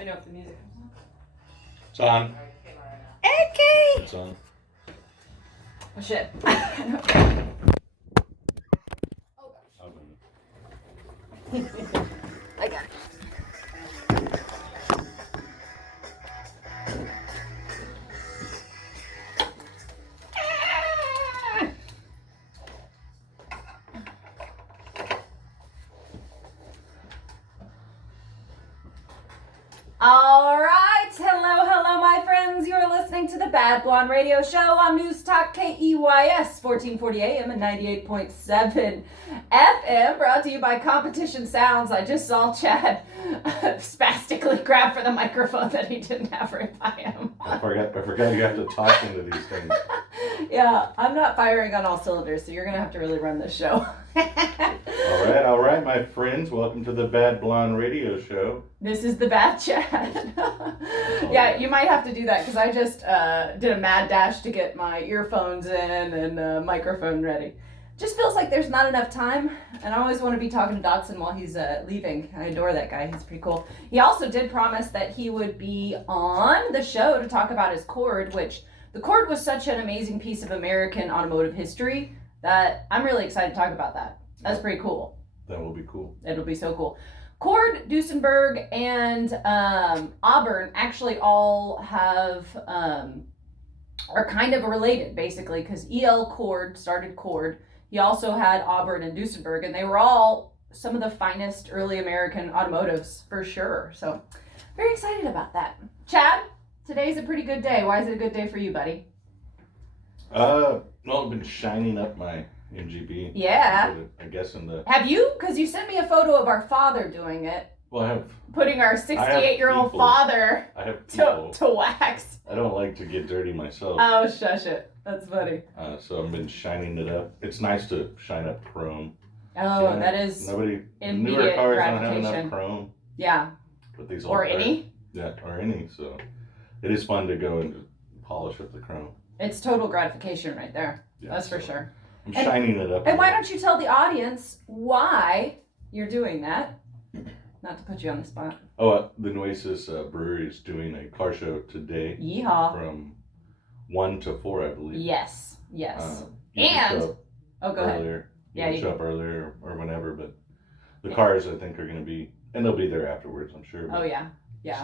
me know if the music comes on. It's on. Okay. It's on. Oh shit. I got it. All right, hello, my friends. You're listening to the Bad Blonde Radio Show on News Talk KEYS 1440 AM and 98.7 FM. Brought to you by Competition Sounds. I just saw Chad spastically grab for the microphone that he didn't have right by him. I forgot you have to talk into these things. Yeah, I'm not firing on all cylinders, so you're gonna have to really run this show. All right, my friends. Welcome to the Bad Blonde Radio Show. This is the Bad Chad. Yeah, you might have to do that because I just did a mad dash to get my earphones in and microphone ready. Just feels like there's not enough time, and I always want to be talking to Dotson while he's leaving. I adore that guy. He's pretty cool. He also did promise that he would be on the show to talk about his Cord, which the Cord was such an amazing piece of American automotive history that I'm really excited to talk about that. That's pretty cool. That will be cool. It'll be so cool. Cord, Duesenberg, and Auburn actually all have are kind of related, basically, because E.L. Cord started Cord. He also had Auburn and Duesenberg, and they were all some of the finest early American automotives, for sure. So, very excited about that. Chad, today's a pretty good day. Why is it a good day for you, buddy? Well, I've been shining up my MGB. Yeah. I guess in the... Have you? Because you sent me a photo of our father doing it. Well, I have... Putting our 68-year-old father to wax. I don't like to get dirty myself. Oh, shush it. That's funny. So I've been shining it up. It's nice to shine up chrome. Oh, that is newer immediate cars don't have gratification. enough chrome. Yeah. But these Or old cars, any. Yeah, or any. So it is fun to go and polish up the chrome. It's total gratification right there. Yeah, That's for sure. I'm shining it up. And why don't you tell the audience why you're doing that? Not to put you on the spot. Oh, the Nueces Brewery is doing a car show today. Yeehaw. From 1 to 4, I believe. Yes. You can show up go ahead. earlier. Yeah, you can show up earlier or whenever, but the cars I think are going to be, and they'll be there afterwards, I'm sure. Oh, yeah.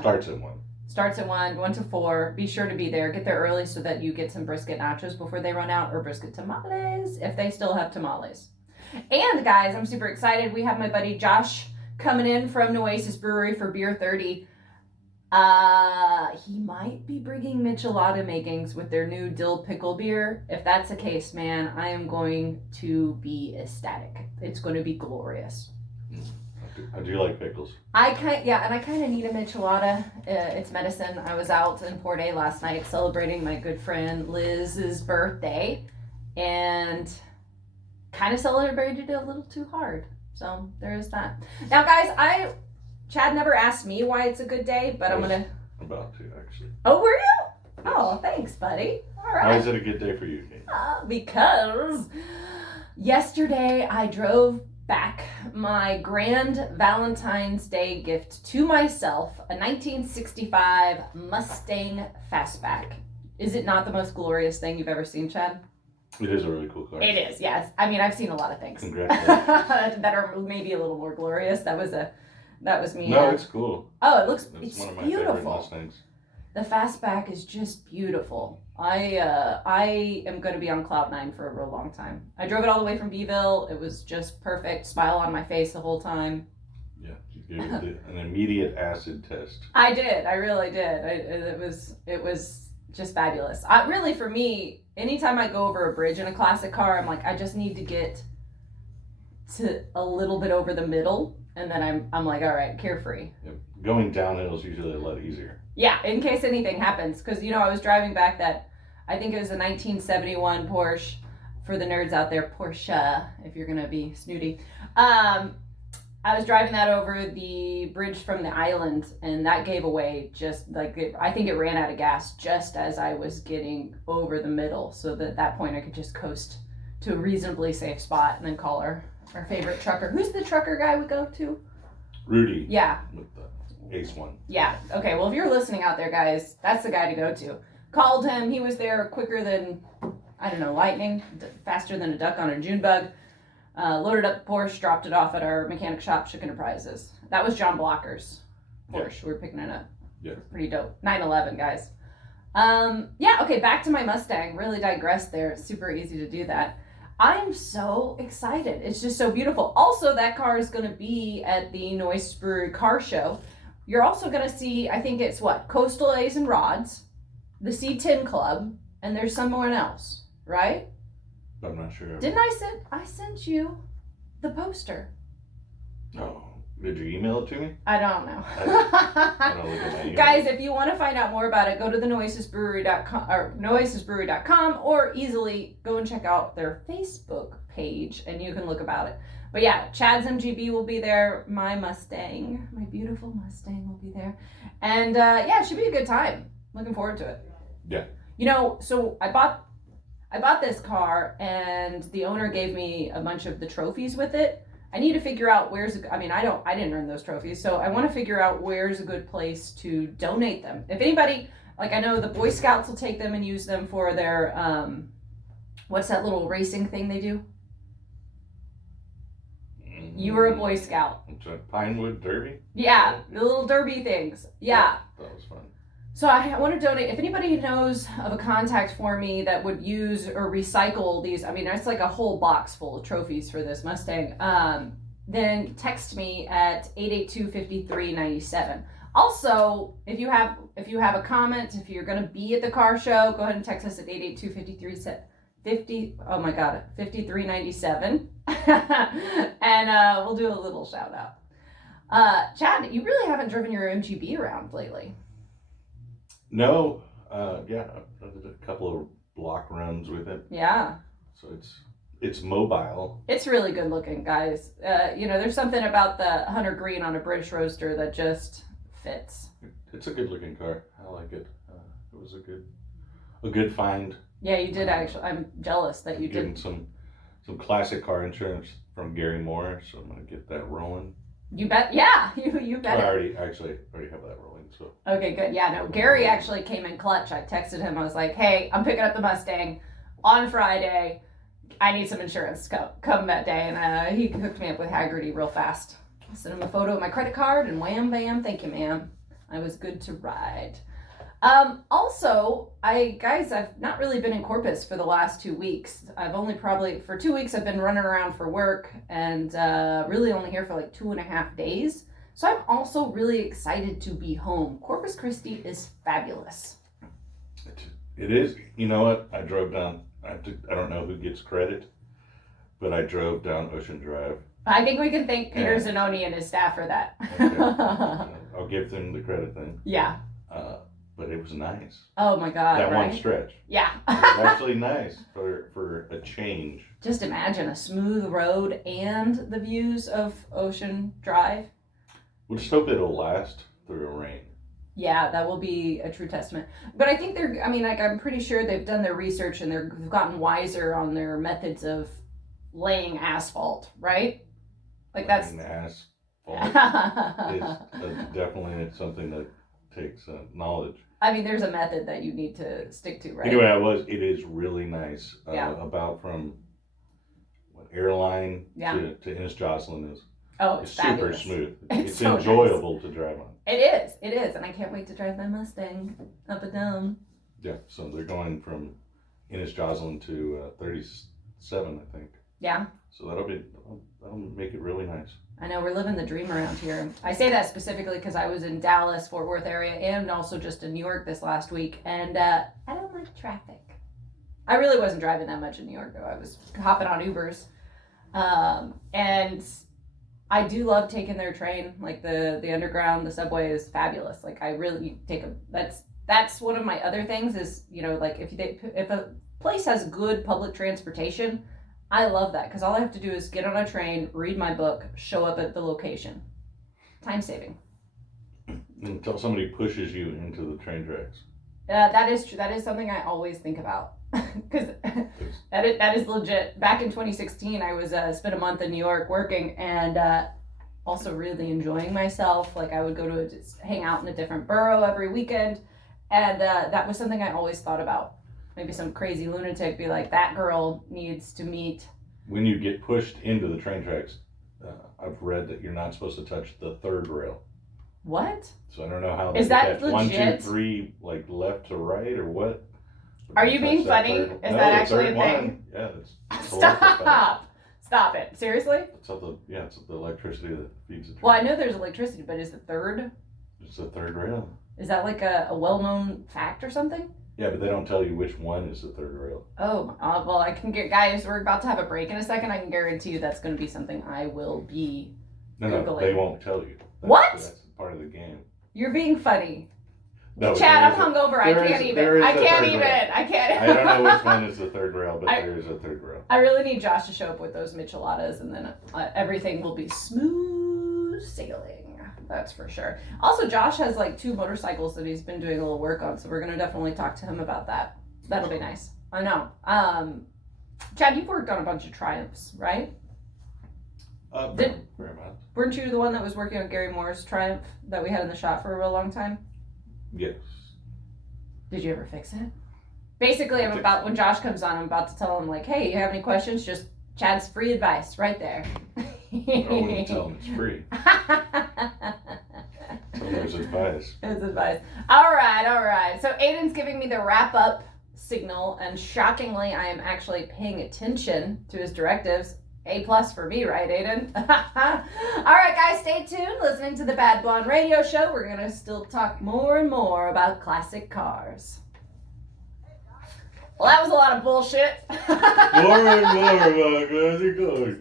Starts at 1. Starts at 1 to 4. Be sure to be there. Get there early so that you get some brisket nachos before they run out, or brisket tamales if they still have tamales. And guys, I'm super excited. We have my buddy Josh coming in from Nueces Brewery for Beer 30. He might be bringing Michelada makings with their new dill pickle beer. If that's the case, man, I am going to be ecstatic. It's going to be glorious. I do like pickles. I kind of need a Michelada. It's medicine. I was out in Port A last night celebrating my good friend Liz's birthday, and kind of celebrated it a little too hard. So there is that. Now, guys, Chad never asked me why it's a good day, but I'm gonna. About to actually. Oh, were you? Oh, thanks, buddy. All right. Why is it a good day for you, Kate? Because yesterday I drove back my grand Valentine's Day gift to myself, a 1965 Mustang Fastback. Is it not the most glorious thing you've ever seen, Chad? It is a really cool car. It is, yes. I mean, I've seen a lot of things Congratulations. that are maybe a little more glorious. That was me. No, it's cool. Oh, it looks It's one of my beautiful. favorite Mustangs. The Fastback is just beautiful. I am going to be on cloud 9 for a real long time. I drove it all the way from Beeville. It was just perfect. Smile on my face the whole time. Yeah, you gave it an immediate acid test. I did. I really did. It was just fabulous. Really, for me, anytime I go over a bridge in a classic car, I'm like, I just need to get to a little bit over the middle, and then I'm like, all right, carefree. Yeah. Going downhill is usually a lot easier. Yeah, in case anything happens, because I was driving back that, I think it was a 1971 Porsche. For the nerds out there, Porsche, if you're gonna be snooty. I was driving that over the bridge from the island, and that gave away just like I think it ran out of gas just as I was getting over the middle. So that at that point I could just coast to a reasonably safe spot and then call our favorite trucker. Who's the trucker guy we go to? Rudy. Yeah. Ace One. Yeah. Okay. Well, if you're listening out there, guys, that's the guy to go to. Called him. He was there quicker than, I don't know, lightning, faster than a duck on a June bug. Loaded up the Porsche, dropped it off at our mechanic shop, Shook Enterprises. That was John Blocker's Porsche. We were picking it up. Yeah. Pretty dope. 911, guys. Yeah, okay, back to my Mustang. Really digressed there. It's super easy to do that. I'm so excited. It's just so beautiful. Also, that car is going to be at the Nueces Brewing Car Show. You're also going to see, I think it's what? Coastal A's and Rods, the C10 Club, and there's someone else, right? I'm not sure. Didn't I sent you the poster? No. Did you email it to me? I don't know. I don't look at my email. Guys, if you want to find out more about it, go to the nuecesbrewery.com or nuecesbrewery.com, or easily go and check out their Facebook page and you can look about it. But yeah, Chad's MGB will be there. My Mustang, my beautiful Mustang will be there. And yeah, it should be a good time. Looking forward to it. Yeah. You know, so I bought this car and the owner gave me a bunch of the trophies with it. I need to figure out I didn't earn those trophies, so I want to figure out where's a good place to donate them. If anybody, like I know the Boy Scouts will take them and use them for their, what's that little racing thing they do? You were a Boy Scout. It's a Pinewood Derby? Yeah, the little derby things. Yeah. That was fun. So I want to donate. If anybody knows of a contact for me that would use or recycle these, I mean, it's like a whole box full of trophies for this Mustang, then text me at 882-5397. Also, if you have a comment, if you're going to be at the car show, go ahead and text us at 882-5397. And we'll do a little shout out. Chad, you really haven't driven your MGB around lately. No, yeah, I did a couple of block runs with it. Yeah. So it's mobile. It's really good looking, guys. You know, there's something about the hunter green on a British Roadster that just fits. It's a good looking car. I like it. It was a good find. Yeah, you did actually. I'm jealous that you Getting did. some classic car insurance from Gary Moore, so I'm gonna get that rolling. You bet. Yeah, you bet. I already have that rolling. So Okay, good. Yeah, no, Gary actually came in clutch. I texted him. I was like, hey, I'm picking up the Mustang on Friday. I need some insurance. Come that day. And he hooked me up with Haggerty real fast. I sent him a photo of my credit card and wham, bam, thank you, ma'am. I was good to ride. Also, I've not really been in Corpus for the last 2 weeks. I've only for 2 weeks I've been running around for work and really only here for like 2.5 days. So I'm also really excited to be home. Corpus Christi is fabulous. it is. You know what? I drove down. I don't know who gets credit, but I drove down Ocean Drive. I think we can thank Peter Zanoni and his staff for that. Okay. I'll give them the credit then. Yeah. But it was nice. Oh my God. That right? one stretch. Yeah. It was actually nice for a change. Just imagine a smooth road and the views of Ocean Drive. We'll just hope it'll last through rain. Yeah, that will be a true testament. But I think I'm pretty sure they've done their research and they've gotten wiser on their methods of laying asphalt, right? Like that's Asphalt is definitely something that takes knowledge. I mean, there's a method that you need to stick to, right? Anyway, it is really nice. Yeah. About from Airline to Ennis Jocelyn is. Oh, it's super fabulous. Smooth. It's so enjoyable nice to drive on. It is, and I can't wait to drive my Mustang up and down. Yeah, so they're going from Ennis Jocelyn to 37, I think. Yeah. So that'll make it really nice. I know, we're living the dream around here. I say that specifically because I was in Dallas, Fort Worth area, and also just in New York this last week, and I don't like traffic. I really wasn't driving that much in New York, though. I was hopping on Ubers, and I do love taking their train. Like the underground, the subway is fabulous. Like I really that's one of my other things is, you know, like if a place has good public transportation, I love that because all I have to do is get on a train, read my book, show up at the location. Time saving. Until somebody pushes you into the train tracks. That is true. That is something I always think about because that is legit. Back in 2016, I was spent a month in New York working, and also really enjoying myself. Like I would go to hang out in a different borough every weekend, and that was something I always thought about. Maybe some crazy lunatic be like, that girl needs to meet. When you get pushed into the train tracks, I've read that you're not supposed to touch the third rail. What? So I don't know how is that legit? 1, 2, 3, like left to right or what. Are you being funny? Is that actually a thing? Yeah, it's Stop it. Seriously? It's the electricity that feeds the train. Well, I know there's electricity, but is the third? It's the third rail. Is that like a well-known fact or something? Yeah, but they don't tell you which one is the third rail. Oh, well, I can get, guys, we're about to have a break in a second. I can guarantee you that's going to be something I will be Googling. No, they won't tell you. What? That's part of the game. You're being funny. No, Chad, I'm hungover. I can't even. I don't know which one is the third rail, but there is a third rail. I really need Josh to show up with those Micheladas, and then everything will be smooth sailing. That's for sure. Also, Josh has like 2 motorcycles that he's been doing a little work on, so we're gonna definitely talk to him about that. That'll be nice. I know. Chad, you've worked on a bunch of Triumphs, right? Weren't you the one that was working on Gary Moore's Triumph that we had in the shop for a real long time? Yes. Did you ever fix it? Basically, when Josh comes on, I'm about to tell him like, hey, you have any questions? Just Chad's free advice right there. I wouldn't tell him it's free. There's advice. It's advice. All right. So Aiden's giving me the wrap up signal, and shockingly, I am actually paying attention to his directives. A+ for me, right, Aiden? All right, guys, stay tuned. Listening to the Bad Blonde Radio Show. We're going to still talk more and more about classic cars. Well, that was a lot of bullshit. More and more about classic cars.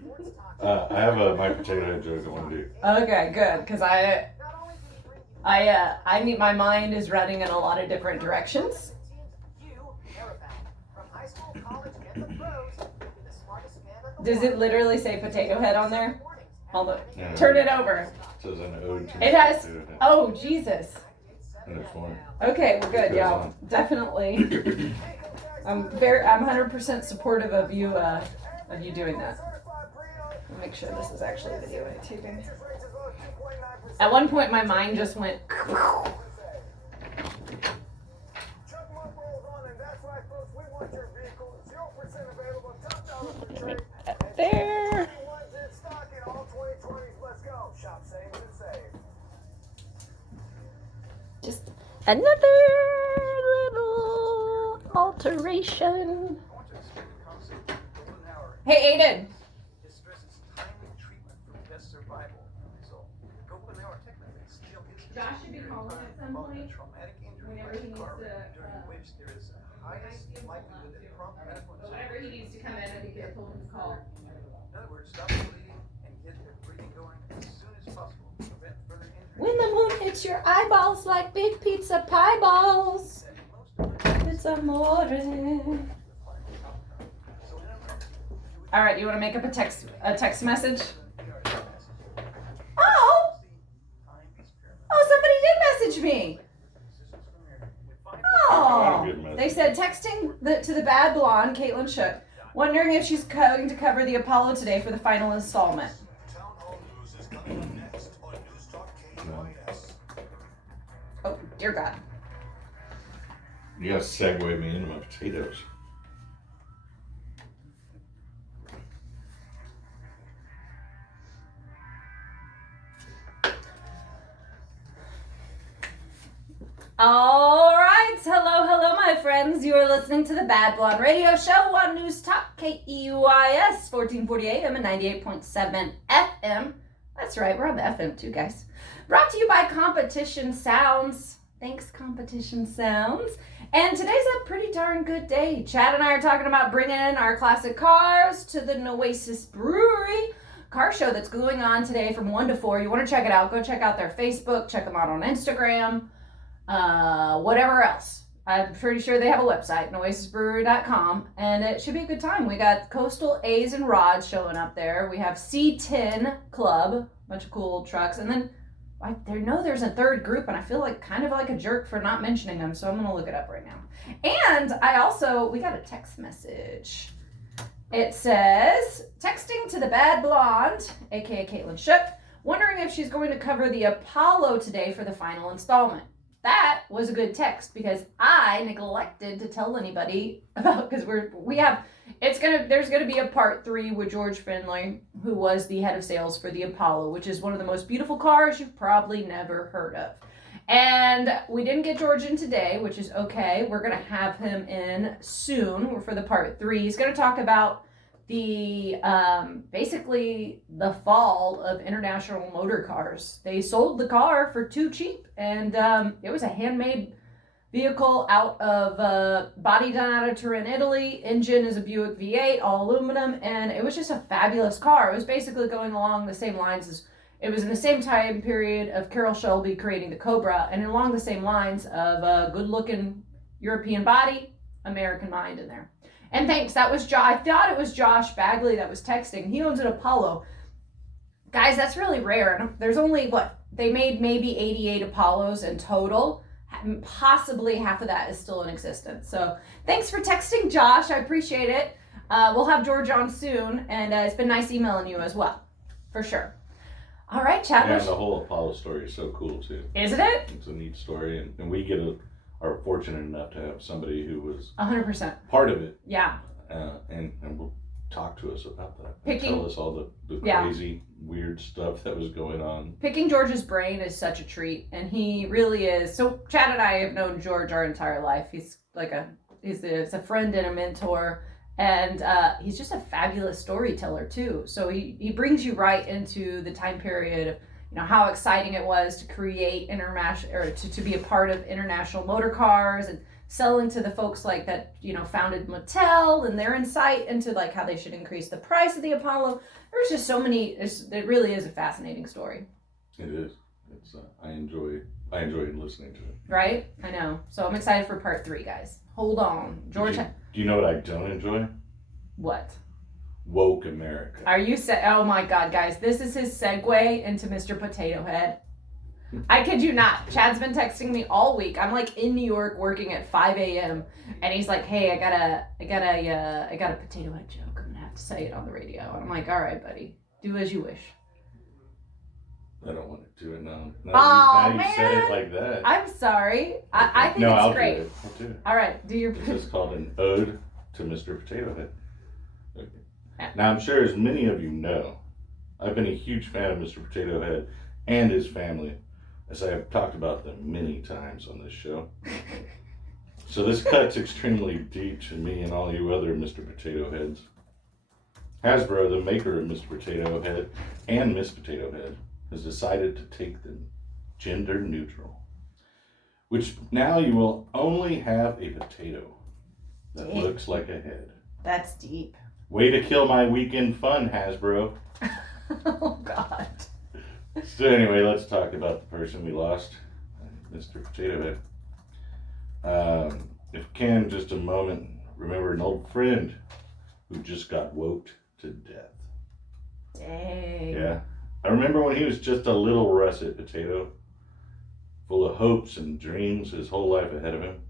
I have my potato head joke I want to do. Okay, good, because I need, my mind is running in a lot of different directions. Does it literally say potato head on there? Hold on. Yeah, Turn it over. It says an ode to it has. potato head. Oh, Jesus. And it's one. Okay, well, good, yeah, on. definitely. I'm 100% supportive of you doing that. I'll make sure this is actually videotaping. At one point, my mind just went. There. Just another little alteration. Hey, Aiden. Josh should be calling at some point whenever he needs to. Whenever he needs to come in, I think I told him to call. In other words, stop bleeding and get the breathing going as soon as possible to prevent further injury. When the moon hits your eyeballs like big pizza pie balls, it's amore. All right, you want to make up a text message? Oh, somebody did message me. Oh, they said texting to the Bad Blonde, Caitlin Shook, wondering if she's going to cover the Apollo today for the final installment. Oh, dear God. You gotta segue me into my potatoes. All right, hello, my friends. You are listening to the Bad Blonde Radio Show on News Talk KEYS 1440 AM and 98.7 FM. That's right, we're on the FM too, guys. Brought to you by Competition Sounds. Thanks, Competition Sounds. And today's a pretty darn good day. Chad and I are talking about bringing in our classic cars to the Nueces Brewery car show that's going on today from 1 to 4. You want to check it out? Go check out their Facebook. Check them out on Instagram. Whatever else. I'm pretty sure they have a website, nuecesbrewery.com, and it should be a good time. We got Coastal A's and Rods showing up there. We have C10 Club, a bunch of cool trucks, and then there's a third group, and I feel like kind of like a jerk for not mentioning them, so I'm gonna look it up right now. And we got a text message. It says, texting to the Bad Blonde, aka Caitlin Shook, wondering if she's going to cover the Apollo today for the final installment. That was a good text because I neglected to tell anybody about, because there's gonna be a part 3 with George Finley, who was the head of sales for the Apollo, which is one of the most beautiful cars you've probably never heard of. And we didn't get George in today, which is okay. We're gonna have him in soon for the part 3. He's gonna talk about the basically the fall of international motor cars. They sold the car for too cheap, and it was a handmade vehicle out of body done out of Turin, Italy. Engine is a Buick V8, all aluminum, and it was just a fabulous car. It was basically going along the same lines as, it was in the same time period of Carroll Shelby creating the Cobra, and along the same lines of a good-looking European body, American mind in there. And thanks, that was I thought it was Josh Bagley that was texting. He owns an Apollo. Guys, that's really rare. And there's only, they made maybe 88 Apollos in total. Possibly half of that is still in existence. So thanks for texting, Josh. I appreciate it. We'll have George on soon. And it's been nice emailing you as well. For sure. All right, Chad. Yeah, the whole Apollo story is so cool, too. Isn't it? It's a neat story. And we are fortunate enough to have somebody who was 100% part of it. Yeah. And will talk to us about that. Tell us all the crazy, weird stuff that was going on. Picking George's brain is such a treat, and he really is. So Chad and I have known George our entire life. He's he's a friend and a mentor, and he's just a fabulous storyteller too. So he brings you right into the time period of, how exciting it was to create international, or to be a part of international motor cars, and selling to the folks like that, founded Mattel, and their insight into like how they should increase the price of the Apollo. There's just so many. It really is a fascinating story. It is. It's I enjoy listening to it. Right? I know. So I'm excited for part 3, guys. Hold on, George. Do you know what I don't enjoy? What? Woke America. Are you oh my God, guys, this is his segue into Mr. Potato Head. I kid you not. Chad's been texting me all week. I'm like in New York working at 5 a.m. and he's like, "Hey, I got a potato head joke. I'm gonna have to say it on the radio." And I'm like, "All right, buddy, do as you wish." I don't want to do it now. Now you said it like that. I'm sorry. I think I'll it's great. I'll do it. All right, do your. This is called an ode to Mr. Potato Head. Okay. Now, I'm sure as many of you know, I've been a huge fan of Mr. Potato Head and his family, as I have talked about them many times on this show. So this cuts extremely deep to me and all you other Mr. Potato Heads. Hasbro, the maker of Mr. Potato Head and Miss Potato Head, has decided to take them gender neutral, which now you will only have a potato that looks like a head. That's deep. Way to kill my weekend fun, Hasbro. Oh, God. So anyway, let's talk about the person we lost, Mr. Potato Head. If we can, just a moment, remember an old friend who just got woked to death. Dang. Yeah. I remember when he was just a little russet potato, full of hopes and dreams, his whole life ahead of him.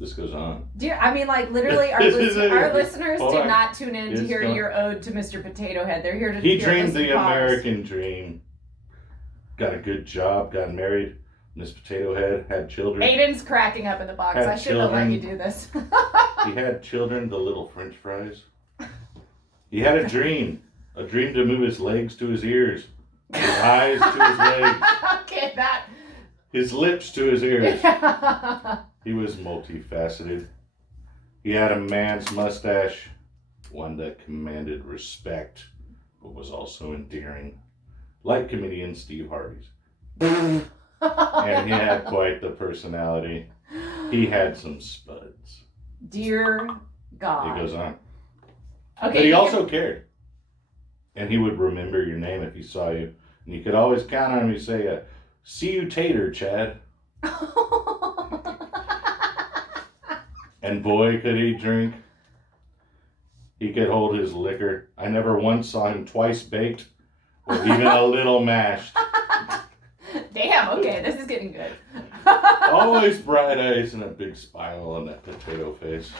This goes on. Literally, our listeners do not tune in to hear your ode to Mr. Potato Head. They're here to He hear dreamed the cars. American dream. Got a good job, got married. Miss Potato Head had children. Aiden's cracking up in the box. I shouldn't have let you do this. He had children, the little French fries. He had a dream to move his legs to his ears, his eyes to his legs, Okay, his lips to his ears. He was multifaceted. He had a man's mustache, one that commanded respect, but was also endearing, like comedian Steve Harvey's. And he had quite the personality. He had some spuds. Dear God. It goes on. Okay. But he also cared. And he would remember your name if he saw you. And you could always count on him to say, "See you tater, Chad." And boy, could he drink. He could hold his liquor. I never once saw him twice baked or even a little mashed. Damn, okay, this is getting good. Always bright eyes and a big smile on that potato face.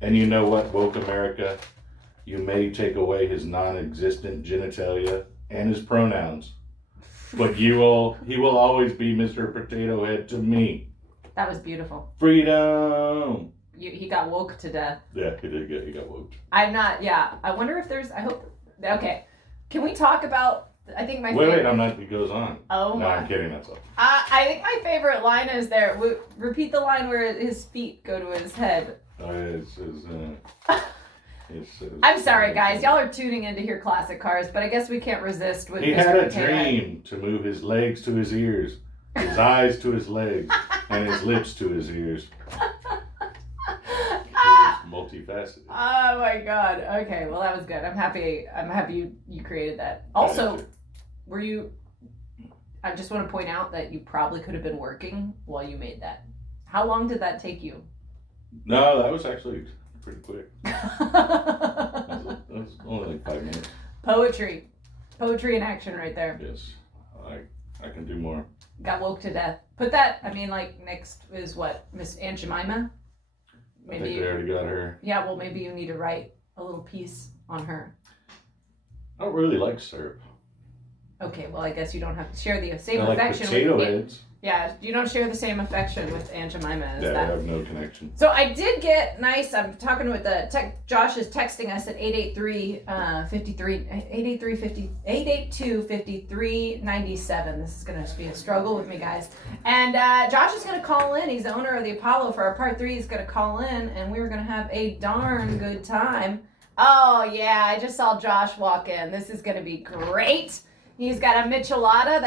And you know what, woke America? You may take away his non-existent genitalia, and his pronouns. But he will always be Mr. Potato Head to me. That was beautiful. Freedom. He got woke to death. Yeah, he got woke. I'm not. Yeah, I wonder if there's. I hope. Okay, can we talk about? I think my Wait, I'm not. It goes on. Oh no, my. I'm kidding. That's all. I think my favorite line is there. Repeat the line where his feet go to his head. I'm sorry, guys. Y'all are tuning in to hear classic cars, but I guess we can't resist with. He Mr. had a Potato dream to move his legs to his ears, his eyes to his legs, and his lips to his ears. Multifaceted. Oh my god. Okay, well that was good. I'm happy you created that. Also, were you I just want to point out that you probably could have been working while you made that. How long did that take you? No, that was actually pretty quick. That was only like 5 minutes. Poetry in action right there. Yes. I can do more. Got woke to death. Put that, next is what? Miss Aunt Jemima? I think they already got her. Yeah, well, maybe you need to write a little piece on her. I don't really like syrup. Okay, well, I guess you don't have to share the same I like affection potato with heads. Yeah, you don't share the same affection with Aunt Jemima as Yeah, that. I have no connection. So I did get nice. I'm talking with Josh is texting us at 882-5397. This is going to be a struggle with me, guys. And Josh is going to call in. He's the owner of the Apollo for our part 3. He's going to call in, and we're going to have a darn good time. Oh, yeah, I just saw Josh walk in. This is going to be great. He's got a Michelada.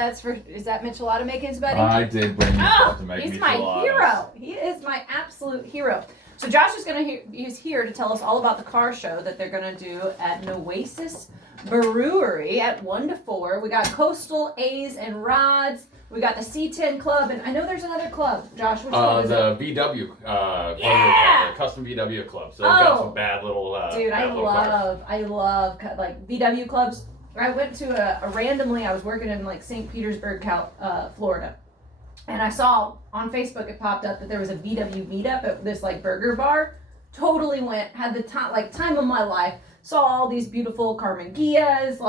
Is that Michelada making's buddy? I did bring you to make he's Micheladas. my hero. He is my absolute hero. So Josh is he's here to tell us all about the car show that they're gonna do at Nueces Brewery at 1 to 4. We got Coastal A's and Rods. We got the C10 Club, and I know there's another club. Josh, which one is the it? VW, Yeah! the custom VW club. So they've got some bad little, dude, bad little cars. I love like VW clubs. I went to randomly, I was working in like St. Petersburg, Florida. And I saw on Facebook, it popped up that there was a VW meetup at this like burger bar. Totally went, had the time of my life. Saw all these beautiful Carmen Gias,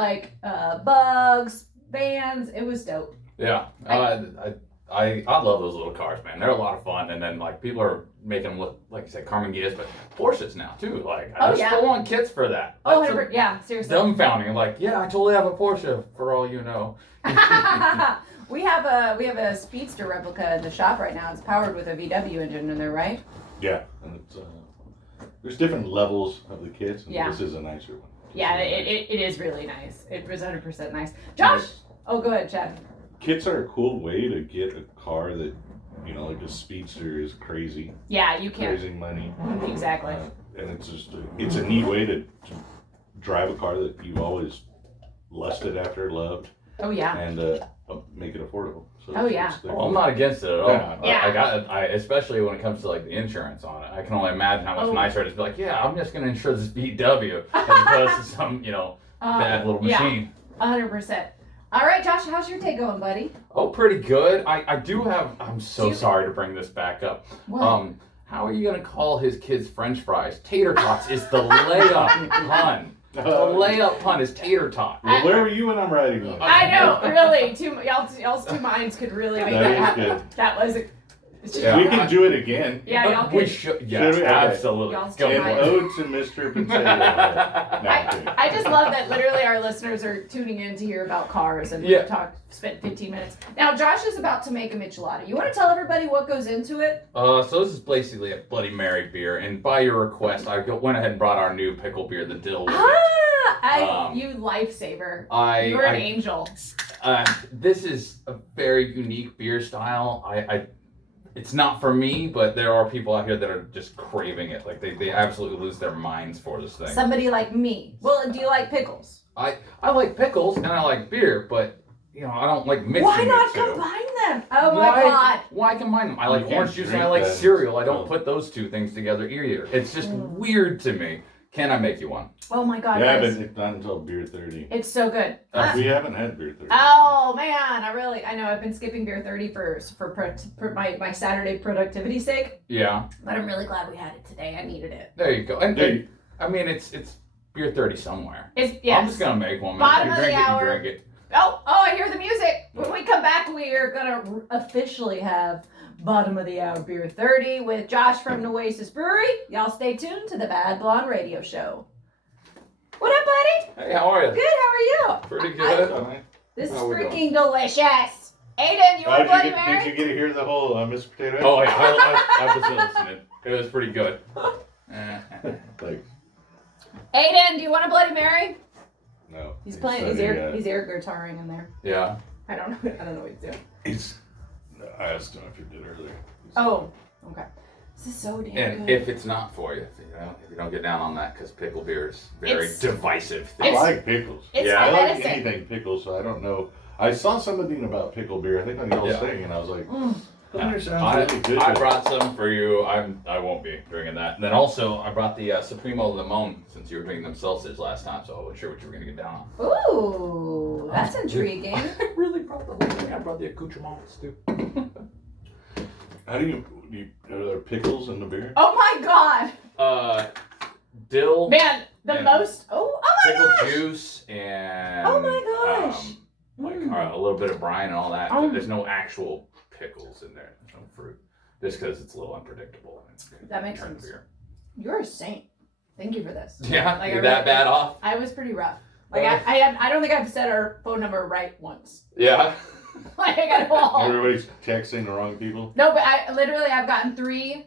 Bugs, vans. It was dope. Yeah, I love those little cars, man. They're a lot of fun. And then like people are making them look, like you said, Carmen Gias, but Porsches now too. Like there's full on kits for that. Oh, Like, yeah, seriously. Dumbfounding. Like, yeah, I totally have a Porsche for all you know. We have a Speedster replica in the shop right now. It's powered with a VW engine in there, right? Yeah, and it's there's different levels of the kits, and Yeah. this is a nicer one. Yeah, it is really nice. It was 100% nice. Josh, oh, go ahead, Chad. Kits are a cool way to get a car that, like a Speedster is crazy. Yeah, you can't. Crazy money. Exactly. And it's just it's a neat way to drive a car that you've always lusted after, loved, Oh, yeah. and make it affordable. So Oh, yeah. Well, I'm not against it at all. Yeah. I especially when it comes to like the insurance on it. I can only imagine how much nicer it is to be like, yeah, I'm just going to insure this VW as opposed to some, bad little machine. 100%. All right, Josh, how's your day going, buddy? Oh, pretty good. I do have, I'm so sorry to bring this back up. What? How are you going to call his kids French fries? Tater tots is the layup pun. The layup pun is tater tot. Well, where were you when I'm riding those? I know, really. Y'all's two minds could really make that happen. Good. That was We can do it again. Yeah, y'all We could. should. Yes, Should we? absolutely. Y'all's Go too An for it. ode to Mr. Potato. No, I'm kidding. I just love that literally our listeners are tuning in to hear about cars and Yeah. we've spent 15 minutes. Now, Josh is about to make a Michelada. You want to tell everybody what goes into it? So this is basically a Bloody Mary beer, and by your request, I went ahead and brought our new pickle beer, the Dill. with it. You lifesaver. I- You're an I- angel. This is a very unique beer style. It's not for me, but there are people out here that are just craving it. Like they absolutely lose their minds for this thing. Somebody like me. Well, do you like pickles? I like pickles and I like beer, but I don't like mixing Why not the two. combine them? Oh my God. Why combine them? I like You can't orange juice and I drink like that. cereal. I don't put those two things together either. It's just weird to me. Can I make you one? Oh my God. Yeah, guys. but it's not until beer 30. It's so good. We haven't had beer 30. Oh man, I know I've been skipping beer 30 for my Saturday productivity sake, Yeah. but I'm really glad we had it today. I needed it. There you go. And There you- I mean, it's beer 30 somewhere. It's yes. I'm just gonna make one. Bottom You of drink the it, you hour. drink it. Oh, I hear the music. When we come back, we are gonna officially have bottom of the hour beer 30 with Josh from Nueces Brewery. Y'all stay tuned to the Bad Blonde Radio Show. What up, buddy? Hey, how are you? Good. How are you? Pretty good. This is How we freaking delicious. Aiden, you want Bloody Mary? Did you get to hear the whole Mr. Potato Head? Oh, yeah, I was listening. It was pretty good. Thanks. Aiden, do you want a Bloody Mary? No. He's he playing. said He's air guitaring in there. Yeah. I don't know. I don't know what he's doing. I asked him if he did earlier. Oh, okay. This is so damn And good. if it's not for you, if you don't get down on that, because pickle beer is very divisive I thing. like pickles. It's Yeah, my I like medicine. anything pickles, so I don't know. I saw something about pickle beer, I think on y'all's thing, and I was like, that sounds really good. I brought some for you. I won't be drinking that. And then also, I brought the Supremo Limon, since you were drinking them seltzers last time, so I wasn't sure what you were going to get down on. Ooh, that's intriguing. I really brought the whole thing. I brought the accoutrements, too. How do you are there pickles in the beer? Oh my god. Dill. Man, the And most. Oh my pickle gosh. juice and Oh my gosh. A little bit of brine and all that. Oh. But there's no actual pickles in there. There's no fruit. Just because it's a little unpredictable. That makes Turn sense. beer. You're a saint. Thank you for this. Yeah, Like, you're I that really- bad off. I was pretty rough. Like Oh. I don't think I've said our phone number right once. Yeah. Like I got it all. Everybody's texting the wrong people. No, but I've gotten 3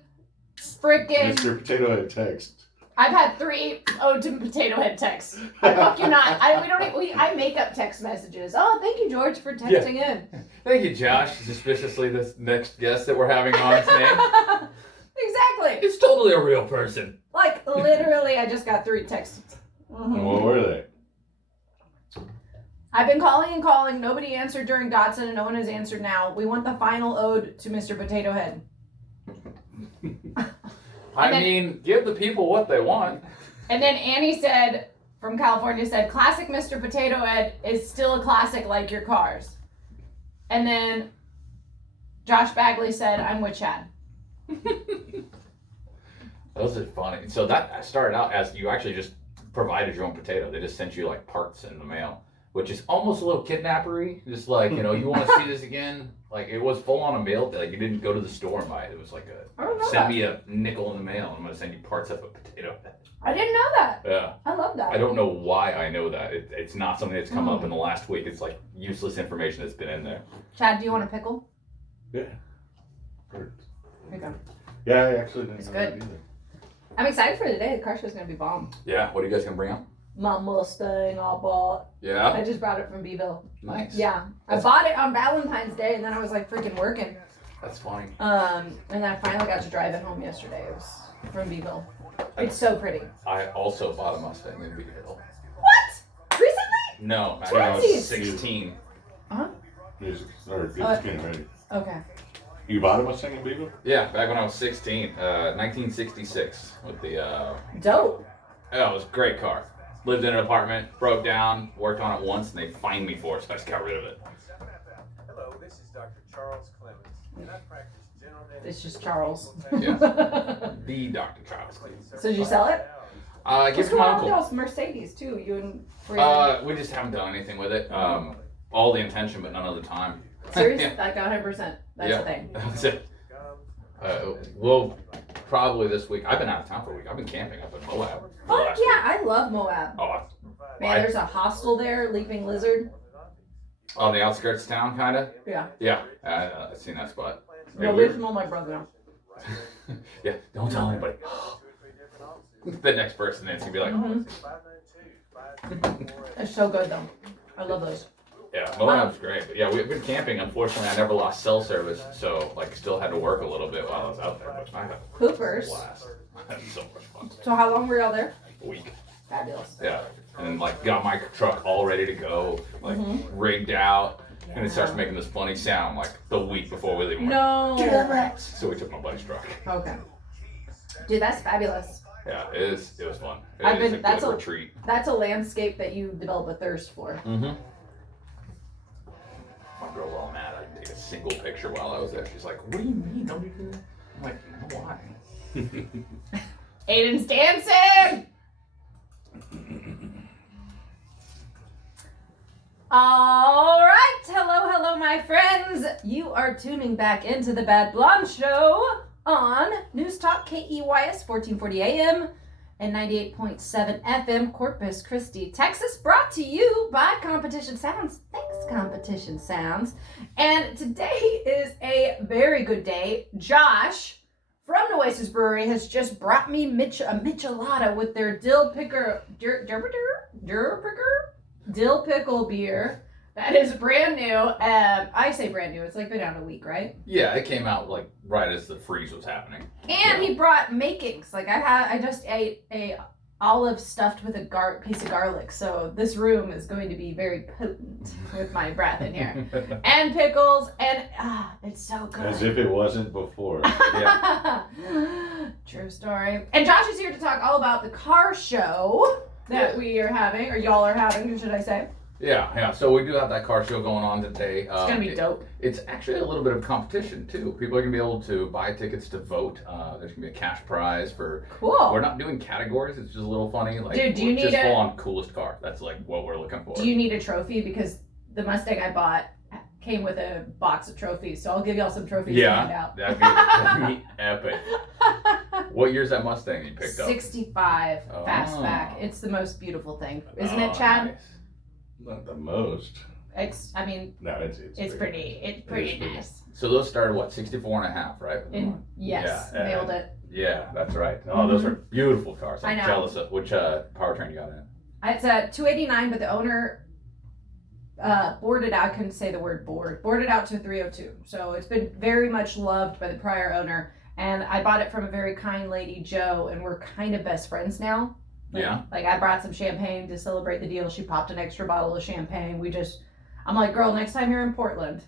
freaking. Mr. Potato Head text. I've had 3 ode to Potato Head texts. I fuck you not. I make up text messages. Oh, thank you, George, for texting in. Thank you, Josh. Suspiciously, this next guest that we're having on today Exactly. is totally a real person. Like literally, I just got 3 texts. And what were they? I've been calling and calling. Nobody answered during Dotson, and no one has answered now. We want the final ode to Mr. Potato Head. I mean, give the people what they want. And then Annie said, from California, said, classic Mr. Potato Head is still a classic like your cars. And then Josh Bagley said, I'm with Chad. Those are funny. So that started out as you actually just provided your own potato. They just sent you like parts in the mail, which is almost a little kidnappery. Just like, you want to see this again? Like it was full on a mail. Like you didn't go to the store and buy it. It was like send me a nickel in the mail and I'm going to send you parts of a potato. I didn't know that. Yeah. I love that. I don't know why I know that. It's not something that's come up in the last week. It's like useless information that's been in there. Chad, do you want a pickle? Yeah. Here you go. Yeah, I actually didn't It's know good. that either. I'm excited for today. The car show's going to be bomb. Yeah. What are you guys going to bring up? My Mustang I bought. Yeah. I just brought it from Beeville. Nice. Yeah. I bought it on Valentine's Day and then I was like freaking working. That's funny. And then I finally got to drive it home yesterday. It was from Beeville. It's so pretty. I also bought a Mustang in Beeville. What? Recently? No, back when I was Twinsies. 16. Uh-huh. Get getting ready. Okay. You bought a Mustang in Beeville? Yeah, back when I was 16. 1966 with the, Dope. it was a great car. Lived in an apartment, broke down, worked on it once, and they fined me for it, so I just got rid of it. Hello, this is Dr. Charles Clemens, and I practice general dentistry. It's just Charles. Yeah. The Dr. Charles Clemens. So did you sell it? Give What's it to going my on with uncle. y'all's Mercedes too? You and Brianna? We just haven't done anything with it. All the intention, but none of the time. Seriously? Yeah. Like 100%. That's the thing. That's it. We'll probably this week. I've been out of town for a week. I've been camping up in Moab. Fuck yeah, I love Moab. Oh, Man, there's a hostel there, Leaping Lizard. on the outskirts of town, kind of. Yeah. Yeah, I've seen that spot. No, we smell my brother. Yeah, don't tell anybody. The next person is gonna be like, It's so good though. I love those. yeah, Moab's great. But yeah, we've been camping. Unfortunately, I never lost cell service, so like still had to work a little bit while I was out there. But I had a Poopers. blast. I had so much fun. So how long were y'all there? A week. Fabulous. Yeah, and then like got my truck all ready to go, like rigged out, and it starts making this funny sound like the week before we leave. No. So we took my buddy's truck. Okay. Dude, that's fabulous. Yeah, it was fun. It I've is been- a that's good a- retreat. That's a landscape that you develop a thirst for. Mm-hmm. My girl was all mad. I didn't take a single picture while I was there. She's like, "What do you mean? Don't you do?" I'm like, "No, why?" Aiden's dancing! All right, hello, my friends. You are tuning back into the Bad Blonde Show on News Talk KEYS 1440 AM and 98.7 FM, Corpus Christi, Texas. Brought to you by Competition Sounds. Thanks, Competition Sounds. And today is a very good day. Josh from Nueces Brewery has just brought me a Michelada with their dill pickle beer. That is brand new. I say brand new. It's like been out a week, right? Yeah, it came out like right as the freeze was happening. And he brought makings. Like I just ate a olive stuffed with a piece of garlic. So this room is going to be very potent with my breath in here. And pickles, and it's so good. As if it wasn't before. Yeah. True story. And Josh is here to talk all about the car show that we are having, or y'all are having, should I say? Yeah. So we do have that car show going on today. It's gonna be dope. It's actually a little bit of competition too. People are gonna be able to buy tickets to vote. There's gonna be a cash prize for. Cool. We're not doing categories. It's just a little funny. Like, dude, do you need just full on coolest car? That's like what we're looking for. Do you need a trophy? Because the Mustang I bought came with a box of trophies, so I'll give y'all some trophies to hand out. That'd be epic. What year's that Mustang you picked up? 65 Fastback. It's the most beautiful thing, isn't it, Chad? Nice. Not the most. No, it's pretty nice. So those started what, 64 and a half, right? Yes, Yeah, nailed it. Yeah, that's right. Oh, those are beautiful cars. I'm I know. jealous of which powertrain you got in. It's a 289, but the owner boarded out. I couldn't say the word boarded out to a 302. So it's been very much loved by the prior owner, and I bought it from a very kind lady, Joe, and we're kind of best friends now. Like I brought some champagne to celebrate the deal. She popped an extra bottle of champagne. I'm like, girl, next time you're in Portland,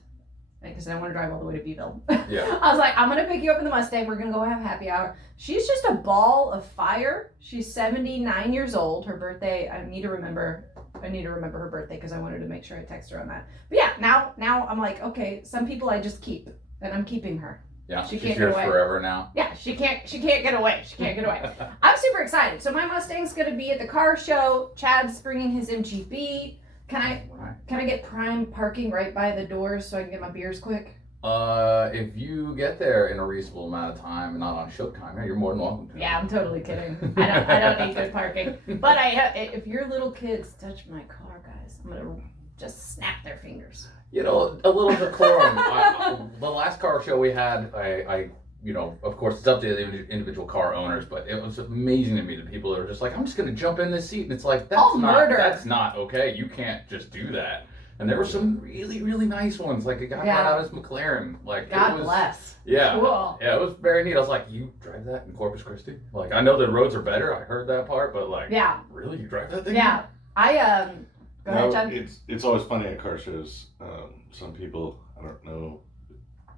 because I want to drive all the way to Beeville. Yeah. I was like, I'm gonna pick you up in the Mustang. We're gonna go have happy hour. She's just a ball of fire. She's 79 years old. Her birthday, I need to remember her birthday because I wanted to make sure I text her on that. But yeah, now I'm like, okay, some people I just keep, and I'm keeping her. Yeah, she's yours get away. Forever now. Yeah, she can't get away. I'm super excited. So my Mustang's gonna be at the car show. Chad's bringing his MGB. Can I get prime parking right by the doors so I can get my beers quick? If you get there in a reasonable amount of time and not on show time, you're more than welcome to. Yeah, I'm totally kidding. I don't need good parking. But if your little kids touch my car, guys, I'm gonna just snap their fingers. You know, a little decorum. The last car show we had, of course, it's up to the individual car owners, but it was amazing to me the people that were just like, I'm just going to jump in this seat. And it's like, that's not okay. You can't just do that. And there were some really, really nice ones. Like a guy got out his McLaren. Like, God bless. Yeah. Cool. Yeah, it was very neat. I was like, you drive that in Corpus Christi? Like, I know the roads are better. I heard that part, but like, really? You drive that thing? Yeah. Go ahead, John. It's always funny at car shows. Some people, I don't know,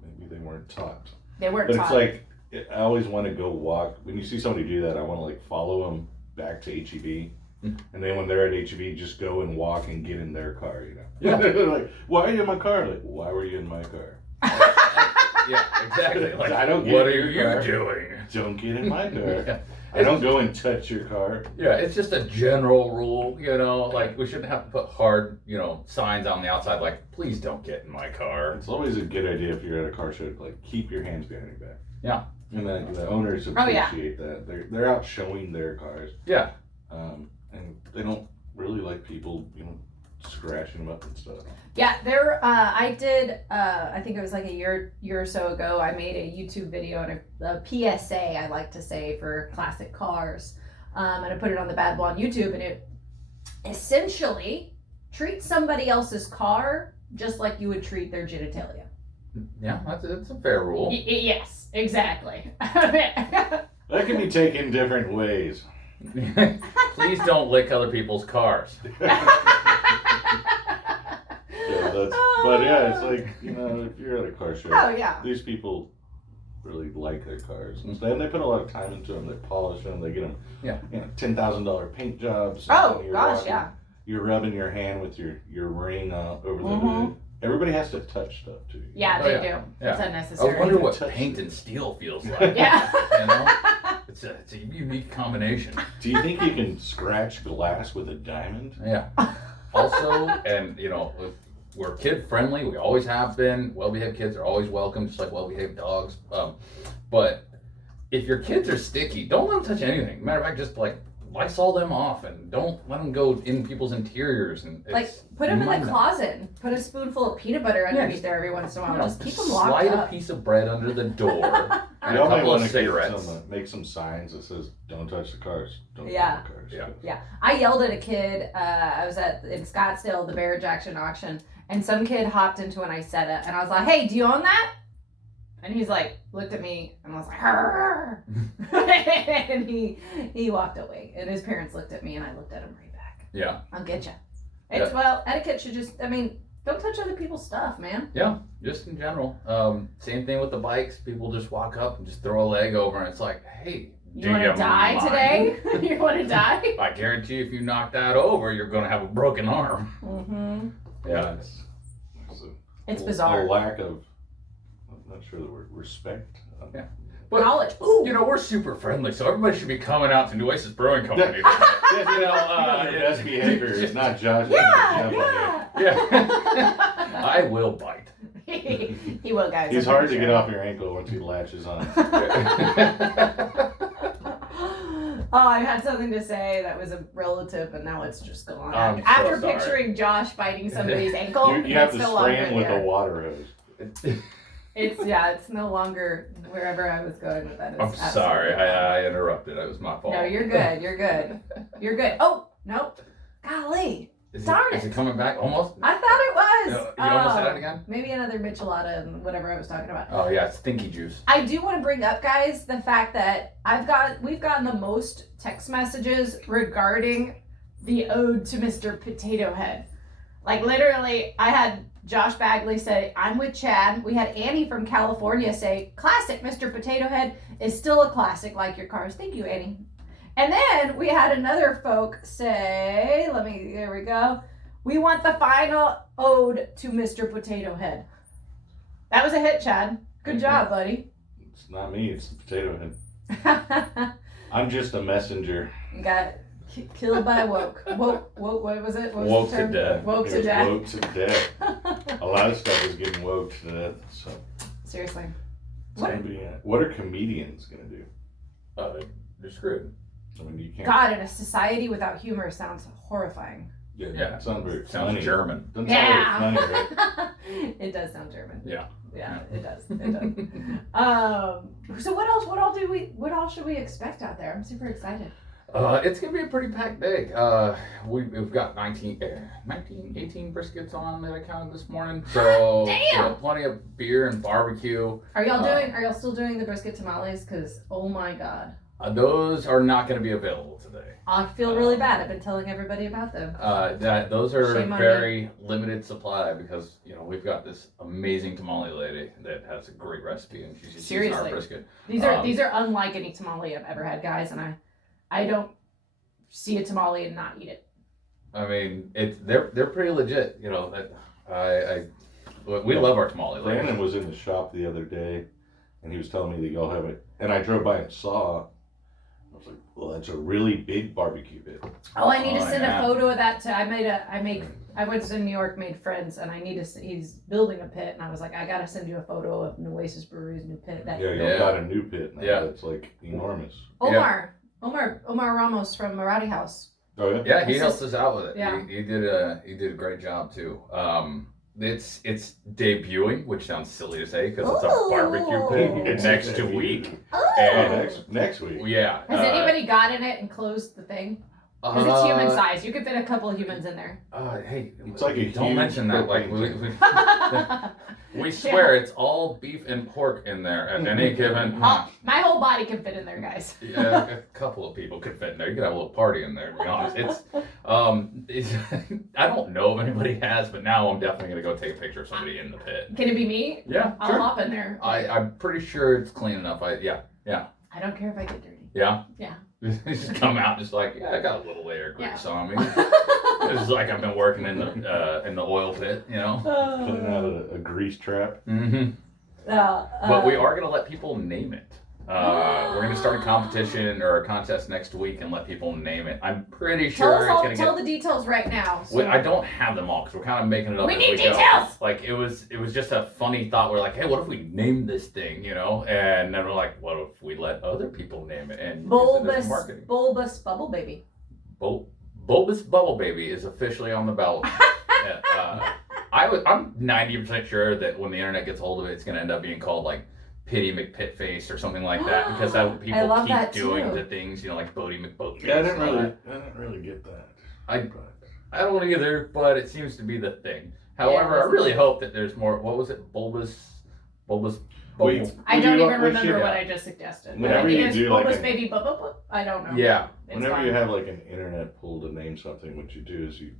maybe they weren't taught. They weren't But taught. it's like, I always want to go walk. When you see somebody do that, I want to like follow them back to HEB. And then when they're at HEB, just go and walk and get in their car, you know? Yeah. They're like, why are you in my car? Like, why were you in my car? Yeah, exactly. Like, I don't get what in are your car. you doing? Don't get in my car. Yeah. I don't go and touch your car. Yeah, it's just a general rule, like we shouldn't have to put hard, signs on the outside like, please don't get in my car. It's always a good idea if you're at a car show to like keep your hands behind your back. Yeah. And then the owners appreciate that. They're out showing their cars. Yeah. And they don't really like people, scratching them up and stuff. Yeah, I did, I think it was like a year or so ago, I made a YouTube video and a PSA, I like to say, for classic cars. And I put it on the Bad Blonde YouTube, and it essentially treats somebody else's car just like you would treat their genitalia. Yeah, that's a fair rule. Yes, exactly. That can be taken different ways. Please don't lick other people's cars. But yeah, it's like, if you're at a car show, oh yeah, these people really like their cars. And they put a lot of time into them. They polish them. They get them, $10,000 paint jobs. Oh gosh, yeah. You're rubbing your hand with your ring over the hood. Everybody has to touch stuff too. Yeah, they do. Yeah. It's unnecessary. I wonder what paint and steel feels like. Yeah. It's a unique combination. Do you think you can scratch glass with a diamond? Yeah. also, and we're kid friendly. We always have been. Well-behaved kids are always welcome, just like well-behaved dogs. But if your kids are sticky, don't let them touch anything. Matter of fact, just like Lysol them off and don't let them go in people's interiors. And like put them in the closet and put a spoonful of peanut butter underneath there every once in a while. Just keep them locked slide up. a piece of bread under the door and You a only couple want of to cigarettes. make some signs that says "Don't touch the cars." Don't Yeah. touch the cars. Yeah. Yeah, I yelled at a kid. I was in Scottsdale, the Barrett Jackson auction, and some kid hopped into an Isetta, and I was like, "Hey, do you own that?" And he's like, looked at me, and I was like, "Arr!" And he walked away, and his parents looked at me, and I looked at him right back. Yeah. I'll get you. It's well, etiquette should just. I mean, don't touch other people's stuff, man. Yeah, just in general. Same thing with the bikes. People just walk up and just throw a leg over, and it's like, hey, You want to die today? You want to die? I guarantee if you knock that over, you're going to have a broken arm. Mm-hmm. Yeah. It's bizarre. A lack of, I'm not sure the word, respect. Yeah. But knowledge. Ooh. we're super friendly, so everybody should be coming out to Nueces Brewing Company. Your best behavior is not Josh. Yeah. I will bite. He will, guys. He's hard to get off your ankle once he latches on. Oh, I had something to say that was a relative, and now it's just gone. I'm so After sorry. picturing Josh biting somebody's ankle, You have to it's no spray longer him with there. a water hose. It's no longer wherever I was going with that. I'm sorry, I interrupted. It was my fault. No, you're good. You're good. You're good. Oh, nope. Golly. Darn Is it. it coming back almost? I thought it was. You almost had it again? Maybe another Michelada and whatever I was talking about. Oh yeah, it's stinky juice. I do want to bring up, guys, the fact that we've gotten the most text messages regarding the ode to Mr. Potato Head. Like literally, I had Josh Bagley say, "I'm with Chad." We had Annie from California say, "Classic Mr. Potato Head is still a classic like your cars." Thank you, Annie. And then we had another folk say, there we go. "We want the final ode to Mr. Potato Head." That was a hit, Chad. Good job, buddy. It's not me, it's the potato head. I'm just a messenger. Got killed by a woke. Woke, what was it? What was Woke the to term? death. Woke It to was death. woke to death. A lot of stuff is getting woke to death. So, Seriously. what are comedians gonna do? They're screwed. I mean, you can't. God, in a society without humor sounds horrifying. Yeah. It sounds very Sounds funny. German. Doesn't sound very funny, right? It does sound German. Yeah. Yeah, it does. It does. So what else? What else should we expect out there? I'm super excited. It's gonna be a pretty packed day. We've got 18 briskets on that I counted this morning. So Damn! plenty of beer and barbecue. Are y'all still doing the brisket tamales? Because oh my God, Those are not gonna be available today. I feel really bad. I've been telling everybody about them. Those are Shame on very limited supply because we've got this amazing tamale lady that has a great recipe and she's just using our Seriously. brisket. These are unlike any tamale I've ever had, guys, and I don't see a tamale and not eat it. I mean, they're pretty legit. We love our tamale lady. Brandon was in the shop the other day, and he was telling me that y'all have it. And I drove by and saw. I was like, "Well, that's a really big barbecue pit." Oh, I need to send yeah. a photo of that to. I went to New York, made friends, and I need to. He's building a pit, and I was like, I gotta send you a photo of Nueces Brewery's new pit. Yeah, y'all got a new pit now. Yeah. That's like enormous. Omar Ramos from Marathi House. Oh yeah. Yeah, he helped us out with it. Yeah. He did a great job too. It's debuting, which sounds silly to say because it's a barbecue pit. It's next week. And Next week. yeah. Has anybody got in it and closed the thing? Because it's human size. You could fit a couple of humans in there. Hey, It's like a don't huge mention that. Like we swear it's all beef and pork in there at any given time. My whole body can fit in there, guys. Yeah, a couple of people could fit in there. You could have a little party in there. To be honest, it's I don't know if anybody has, but now I'm definitely gonna go take a picture of somebody in the pit. Can it be me? Yeah, I'll sure. hop in there. I'm pretty sure it's clean enough. Yeah. I don't care if I get dirty. Yeah. Yeah. Just come out, just like I got a little layer of grease on me. It's like I've been working in the oil pit, Putting out a grease trap. Mm-hmm. But we are gonna let people name it. We're gonna start a competition or a contest next week and let people name it. I'm pretty sure Tell the details right now. So. I don't have them all because we're kind of making it up. We need details. Like it was just a funny thought. We're like, hey, what if we named this thing, you know? And then we're like, what if we let other people name it and use it as marketing? Bulbous Bubble Baby. Bulbous Bubble Baby is officially on the ballot. I'm 90% sure that when the internet gets hold of it, it's going to end up being called like Pity McPitface or something like that, because people keep doing the things, you know, like Bodie McBoatface. Yeah, I didn't really get that. I don't either, but it seems to be the thing. However, I really hope that there's more. What was it? Bulbous. I don't even remember what I just suggested. Whenever you do Bulbous Baby Bubba, I don't know. Yeah. Whenever you have like an internet pool to name something, what you do is you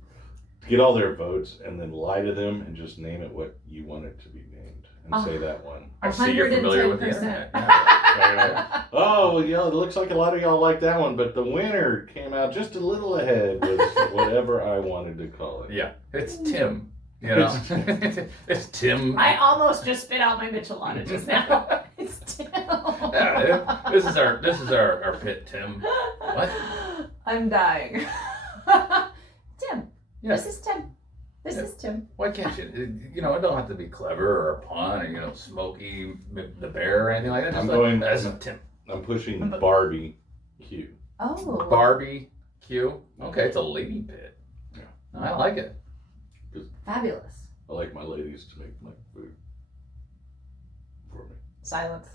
get all their votes and then lie to them and just name it what you want it to be named and say that one. I see you're familiar with the 110%. internet. Yeah. Oh, well, it looks like a lot of y'all like that one, but the winner came out just a little ahead with whatever I wanted to call it. Yeah, it's Tim. You know, it's Tim. I almost just spit out my Michelada just now. It's Tim. Yeah, this is our pit, Tim. What? I'm dying. Tim. Yeah. This is Tim. This is Tim. Why can't you? You know, it don't have to be clever or a pun or, you know, Smokey the Bear or anything like that. That's Tim. I'm pushing Barbie Q. Oh. Barbie Q. Okay, it's a lady pit. Yeah. I like it. Fabulous. I like my ladies to make my food for me. Silence.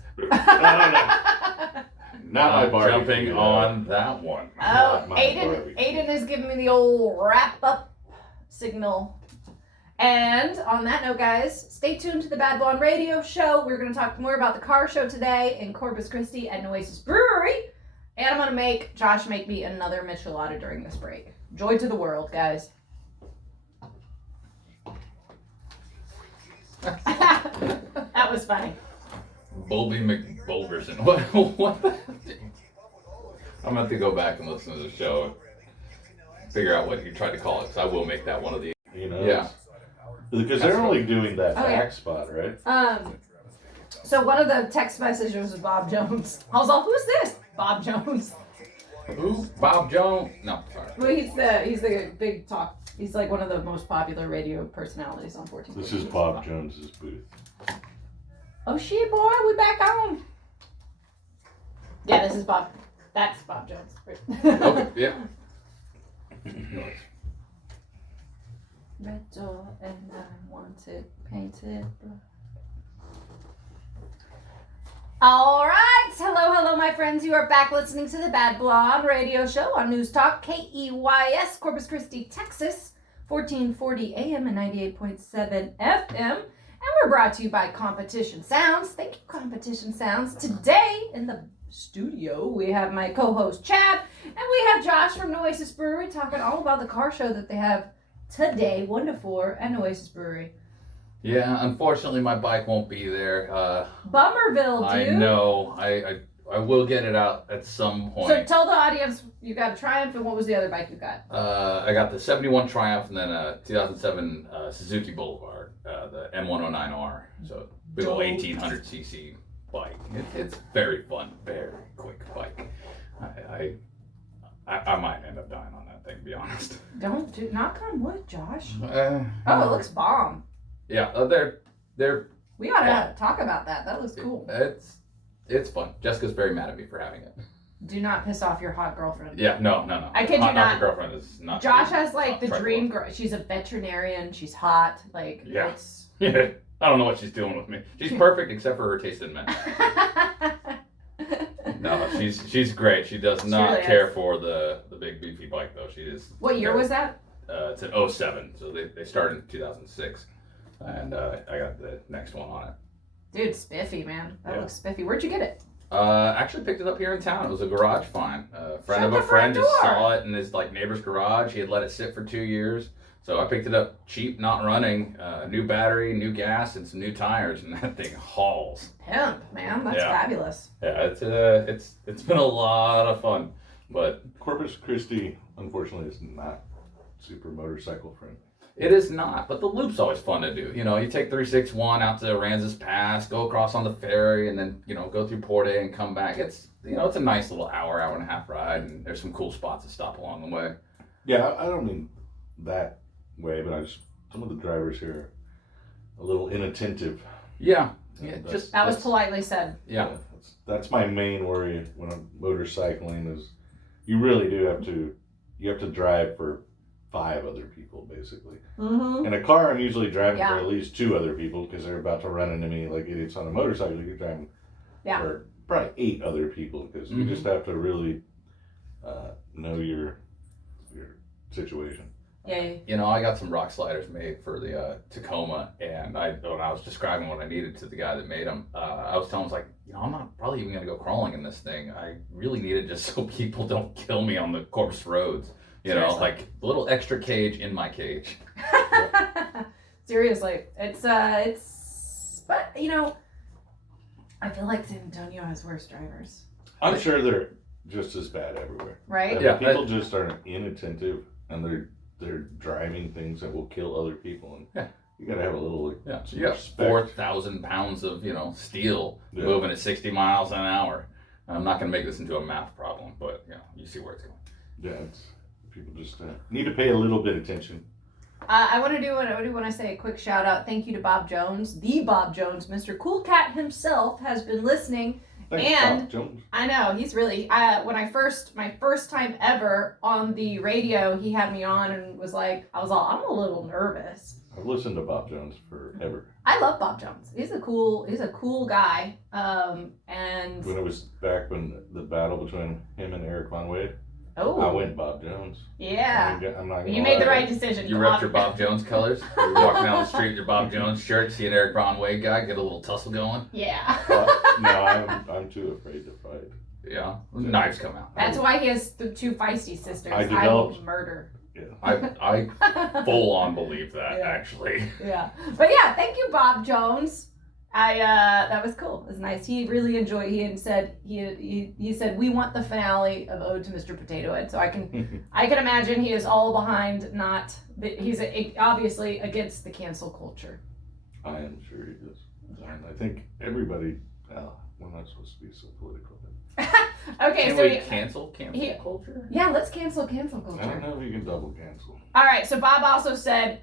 Not my Barbie. Jumping on that one. Oh, Aiden is giving me the old wrap up signal. And on that note, guys, stay tuned to the Bad Blonde Radio Show. We're going to talk more about the car show today in Corpus Christi at Nueces Brewery. And I'm going to make Josh make me another Michelada during this break. Joy to the world, guys. That was funny. Bulby McBulverson. What the? I'm going to have to go back and listen to the show and figure out what you tried to call it, because I will make that one of the. You know? Yeah. Because they're only doing that fact spot, right? So one of the text messages was Bob Jones. I was like, who's this? Bob Jones. Who? Bob Jones? No, sorry. Well, he's the big talk. He's like one of the most popular radio personalities on 14. This is Bob Jones's booth. Oh shit, boy, we back on. Yeah, this is Bob. That's Bob Jones. Okay, yeah. Red door and I want it painted black. All right, hello, my friends. You are back listening to the Bad Blonde Radio Show on News Talk KEYS, Corpus Christi, Texas, 1440 AM and 98.7 FM. And we're brought to you by Competition Sounds. Thank you, Competition Sounds. Today in the studio, we have my co-host Chad, and we have Josh from Nueces Brewery talking all about the car show that they have today, 1 to 4, at Nueces Brewery. Yeah, unfortunately, my bike won't be there. Bummerville, dude. I know. I will get it out at some point. So tell the audience, you got a Triumph, and what was the other bike you got? I got the 71 Triumph and then a 2007 Suzuki Boulevard, the M109R. So big old 1800cc bike. It's very fun, very quick bike. I might end up dying on that thing, to be honest. Don't do, knock on wood, Josh. Oh, it looks bomb. Yeah, they're. We ought to talk about that. That looks cool. It's fun. Jessica's very mad at me for having it. Do not piss off your hot girlfriend. Yeah, no. I kid you not. Not girlfriend is not. Josh has like the dream girl. She's a veterinarian. She's hot. Like it's. Yeah. I don't know what she's doing with me. She's perfect except for her taste in men. No, she's great. She does not really care for the big beefy bike though. She is. What year was that? It's an 07, so they started in 2006, and I got the next one on it. Dude, spiffy, man. That looks spiffy. Where'd you get it? Actually picked it up here in town. It was a garage find. A friend of a friend just saw it in his neighbor's garage. He had let it sit for 2 years. So I picked it up cheap, not running, new battery, new gas, and some new tires, and that thing hauls. Pimp, man. That's fabulous. Yeah, it's been a lot of fun. But Corpus Christi, unfortunately, is not super motorcycle friendly. It is not, but the loop's always fun to do. You know, you take 361 out to Aransas Pass, go across on the ferry, and then, you know, go through Port A and come back. It's, you know, it's a nice little hour and a half ride, and there's some cool spots to stop along the way. Yeah, I don't mean that way, but some of the drivers here are a little inattentive. Yeah. That was politely said. Yeah. That's my main worry when I'm motorcycling is you really do have to drive for 5 other people, basically. Mm-hmm. In a car, I'm usually driving Yeah. for at least 2 other people because they're about to run into me like idiots. On a motorcycle, you're driving for probably 8 other people because you just have to really know your situation. Yeah. You know, I got some rock sliders made for the Tacoma, and when I was describing what I needed to the guy that made them, I was telling him, like, you know, I'm not probably even going to go crawling in this thing. I really need it just so people don't kill me on the course roads. You know, like a little extra cage in my cage. Seriously, it's, but you know, I feel like San Antonio has worse drivers. I'm sure they're just as bad everywhere. Right? Yeah, people just are inattentive and they're driving things that will kill other people, and you gotta have a little So you got 4,000 pounds of, you know, steel moving at 60 miles an hour. I'm not gonna make this into a math problem, but you know, you see where it's going. Yeah, people just need to pay a little bit of attention. I want to do what I do when I say a quick shout out. Thank you to Bob Jones, the Bob Jones, Mr. Cool Cat himself has been listening. Thanks, And Bob Jones. I know he's really. When my first time ever on the radio, he had me on and was like, I'm a little nervous. I've listened to Bob Jones forever. I love Bob Jones. He's a cool guy. And When it was back when the battle between him and Eric Von Wade, I went Bob Jones. Yeah. I'm not You made the right decision. You repped your Bob Jones colors. You're walking down the street with your Bob Jones shirt, see an Eric Von Wade guy, get a little tussle going. Yeah. No, I'm too afraid to fight. Yeah, knives come out. That's why he has the 2 feisty sisters. I I will developed- murder. Yeah. I full on believe that actually. Yeah. But yeah, thank you, Bob Jones. That was cool. It was nice. He really enjoyed. He had said he said we want the finale of Ode to Mr. Potato Head. So I can imagine he is all behind. He's obviously against the cancel culture. I am sure he is. Yeah. And I think everybody. We're not supposed to be so political. Okay, Can so we cancel culture? Yeah, let's cancel I don't culture. know if you can double cancel. All right. So Bob also said.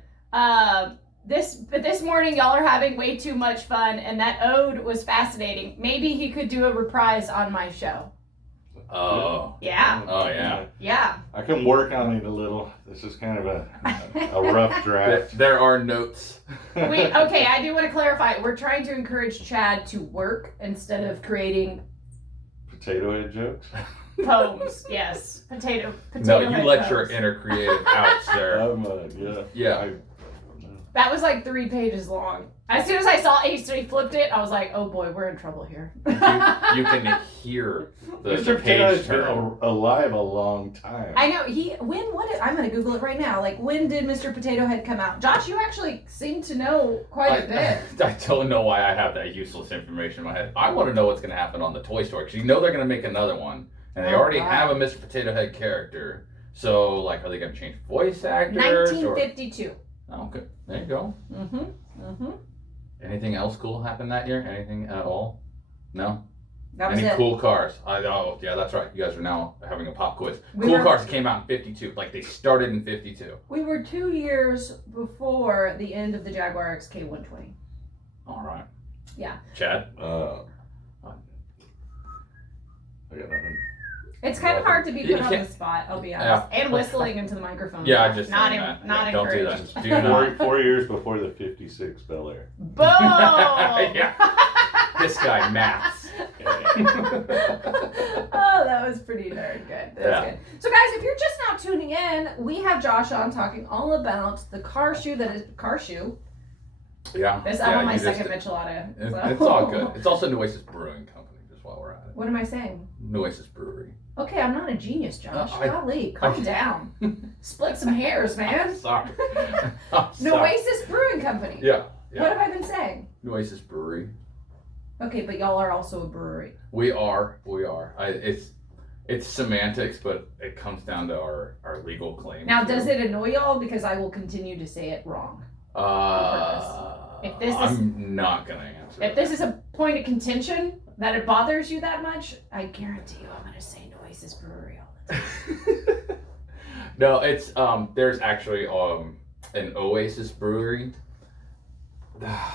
This morning y'all are having way too much fun, and that ode was fascinating. Maybe he could do a reprise on my show. Oh. Yeah. Oh yeah. Yeah. I can work on it a little. This is kind of a rough draft. There are notes. Okay, I do want to clarify. We're trying to encourage Chad to work instead of creating Potato head jokes. poems. Yes. Potato No, you head let poems. your inner creative out there. Yeah. That was like 3 pages long. As soon as I saw he flipped it, I was like, oh boy, we're in trouble here. You can hear the Mr. Potato page has been turn. alive a long time. I know I'm gonna Google it right now. Like, when did Mr. Potato Head come out? Josh, you actually seem to know quite a bit. I don't know why I have that useless information in my head. I want to know what's going to happen on the Toy Story, because you know they're going to make another one, and they already have a Mr. Potato Head character. So, like, are they going to change voice actors? 1952. Oh, okay. There you go. Mm-hmm. Anything else cool happened that year? Anything at all? No? That was Any it. cool cars? Yeah, that's right. You guys are now having a pop quiz. We Cool were- cars came out in 52. Like, they started in 52. We were 2 years before the end of the Jaguar XK120. All right. Yeah. Chad? I got nothing. It's kind of hard to be You put on can't- the spot, I'll be honest. Yeah. And whistling into the microphone. Yeah, I just not saying that. not Yeah, don't do encouraged. that. Do not. 4 years before the '56 Bel Air. Boom! Yeah. This guy, maths. Oh, that was pretty darn good. That was good. So, guys, if you're just now tuning in, we have Josh on talking all about the car shoe that is car shoe. Yeah. I'm on my you second just- Michelada. It's so. all good. It's also Nueces Brewing Company, just while we're at it. What am I saying? Nueces Brewery. Okay, I'm not a genius, Josh. I- Golly, calm down. Split some hairs, man. Sorry. I'm sorry. Nueces Brewing Company. Yeah. What have I been saying? Nueces Brewery. Okay, but y'all are also a brewery. We are. It's semantics, but it comes down to our legal claim. Now, does it annoy y'all? Because I will continue to say it wrong. If this is- I'm not gonna answer. If this is a point of contention that it bothers you that much, I guarantee you I'm gonna say Nueces Brewery all the time. No, it's there's actually an Oasis brewery.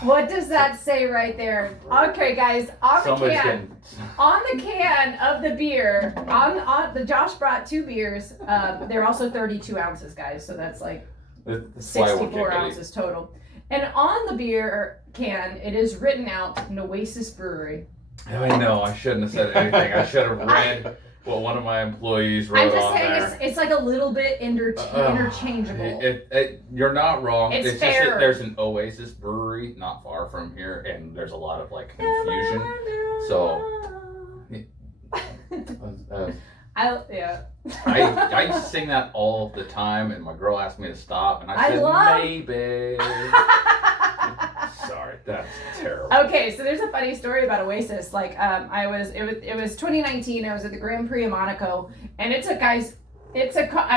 What does that say right there? Okay, guys, on the can of the beer, on the Josh brought 2 beers. They're also 32 ounces, guys. So that's like 64 ounces total. And on the beer can, it is written out Nueces Brewery. I know. I shouldn't have said anything. I should have read what one of my employees wrote I'm just on saying there. it's like a little bit interchangeable. You're not wrong. It's just fair. that there's an Oasis brewery not far from here, and there's a lot of like confusion. I sing that all the time, and my girl asked me to stop, and I said maybe. Sorry, that's terrible. Okay, so there's a funny story about Oasis. Like, it was 2019. I was at the Grand Prix of Monaco, and I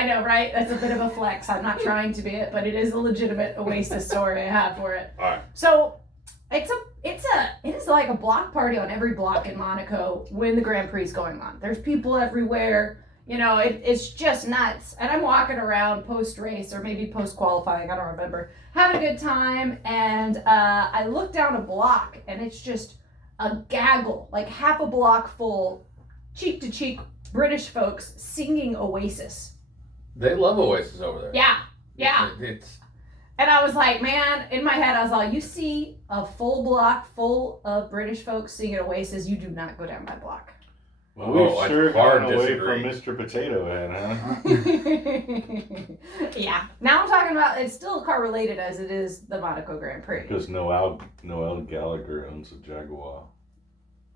know, right? That's a bit of a flex. I'm not trying to be it, but it is a legitimate Oasis story I have for it. All right. So, it is like a block party on every block in Monaco when the Grand Prix is going on. There's people everywhere. You know, it's just nuts. And I'm walking around post-race or maybe post-qualifying, I don't remember, having a good time. And I look down a block and it's just a gaggle, like half a block full, cheek to cheek, British folks singing Oasis. They love Oasis over there. Yeah. And I was like, man, in my head, I was like, you see a full block full of British folks singing Oasis, you do not go down my block. Well, we've sure hard gotten away disagree. from Mr. Potato Head, huh? Yeah. Now I'm talking about, it's still car related as it is the Monaco Grand Prix. Because Noel Gallagher owns a Jaguar.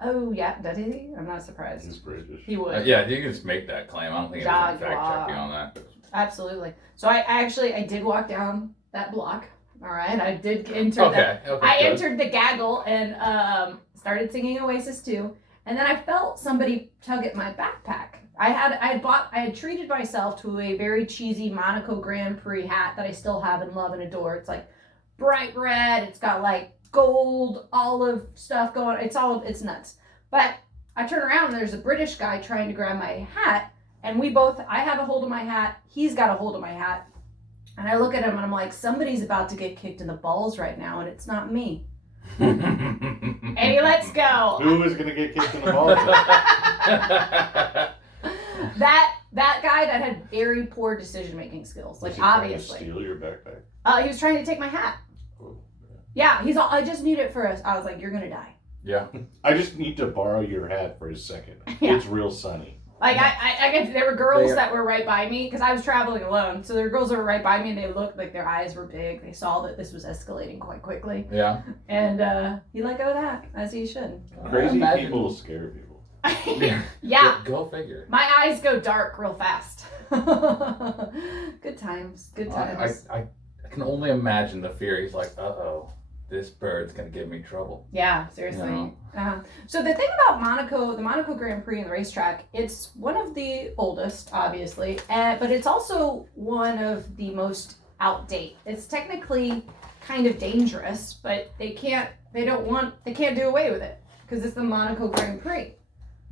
Oh, yeah. Does he? I'm not surprised. He's British. He would. Yeah, you can just make that claim. I don't think I can fact Jaguar. check you on that. Absolutely. So I did walk down that block. All right. I did enter that. Okay, I good. entered the gaggle and started singing Oasis too. And then I felt somebody tug at my backpack. I had treated myself to a very cheesy Monaco Grand Prix hat that I still have and love and adore. It's like bright red. It's got like gold, olive stuff going. It's nuts. But I turn around and there's a British guy trying to grab my hat. And I have a hold of my hat. He's got a hold of my hat. And I look at him and I'm like, somebody's about to get kicked in the balls right now. And it's not me. And he lets go. Who was going to get kicked in the balls? That guy that had very poor decision making skills, like Was he trying to obviously. steal your backpack? He was trying to take my hat. Oh, Yeah, he's all. I just need it for us. I was like, you're gonna die. Yeah. I just need to borrow your hat for a second. Yeah. It's real sunny. Like there were girls that were right by me because I was traveling alone. So there were girls that were right by me and they looked like their eyes were big. They saw that this was escalating quite quickly. Yeah. And he let go of that, as he should. Crazy people scare people. Yeah. Go figure. My eyes go dark real fast. Good times. Good times. I can only imagine the fear. He's like, uh-oh, this bird's going to give me trouble. Yeah, seriously. You So the thing about Monaco, the Monaco Grand Prix and the racetrack, it's one of the oldest, obviously, but it's also one of the most outdated. It's technically kind of dangerous, but they can't do away with it because it's the Monaco Grand Prix.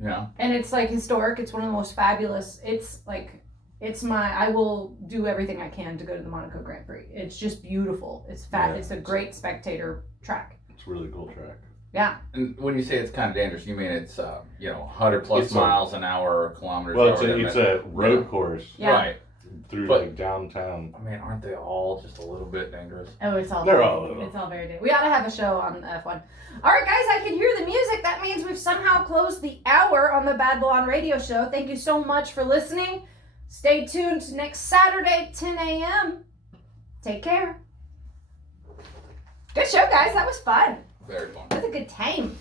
Yeah. And it's like historic. It's one of the most fabulous. I will do everything I can to go to the Monaco Grand Prix. It's just beautiful. It's Yeah. It's a great spectator track. It's a really cool track. Yeah. And when you say it's kind of dangerous, you mean it's 100 plus It's miles an hour or kilometers Well, an hour. it's a road course Yeah. Right. through But- like downtown. I mean, aren't they all just a little bit dangerous? Oh, it's all. They're all little. It's all very good. We ought to have a show on F1. All right, guys, I can hear the music. That means we've somehow closed the hour on the Bad Blonde Radio Show. Thank you so much for listening. Stay tuned next Saturday, 10 a.m. Take care. Good show, guys. That was fun. Very fun. That was a good time.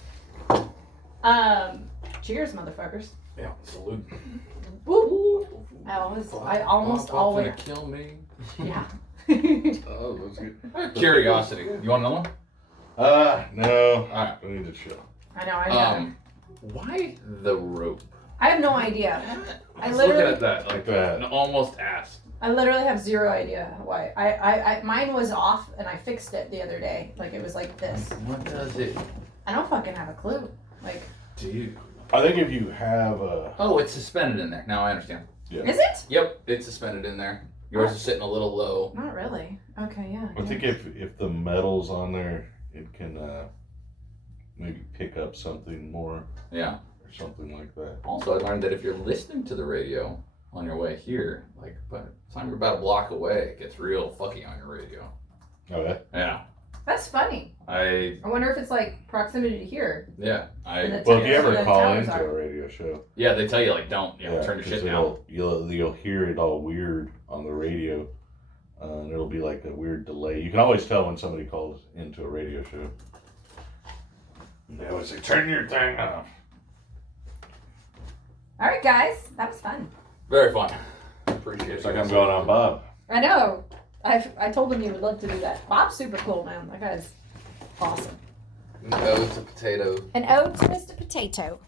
Cheers, motherfuckers. Yeah. Salute. Woo. I almost always. Gonna kill me. Yeah. Oh, that's good. Curiosity. You want another one? No. Alright. We need to chill. I know. Why the rope? I have no idea. I was literally- looking at that, like an almost ass. I literally have zero idea why. I mine was off and I fixed it the other day. Like it was like this. What does it I don't fucking have a clue. Like, do? I think if you have a, Oh, it's suspended in there. Now I understand. is it? Yep, it's suspended in there. Yours is sitting a little low. Not really. Okay, yeah. I think if the metal's on there, it can maybe pick up something more Yeah. or something like that. Also, I learned that if you're listening to the radio on your way here, like by the time you're about a block away, it gets real fucky on your radio. Okay. Yeah. That's funny. I wonder if it's like proximity to here. And the Well, if you Yeah, ever the call towers into are- a radio show, yeah, they tell you like don't turn your 'cause shit down. you'll hear it all weird on the radio, and it'll be like a weird delay. You can always tell when somebody calls into a radio show. They always say, "Turn your thing off." All right, guys, that was fun. Very fun. Appreciate it. It's like I'm going on Bob. I know. I told him you would love to do that. Bob's super cool, man. That guy's awesome. No, it's a potato. An ode to Mr. Potato.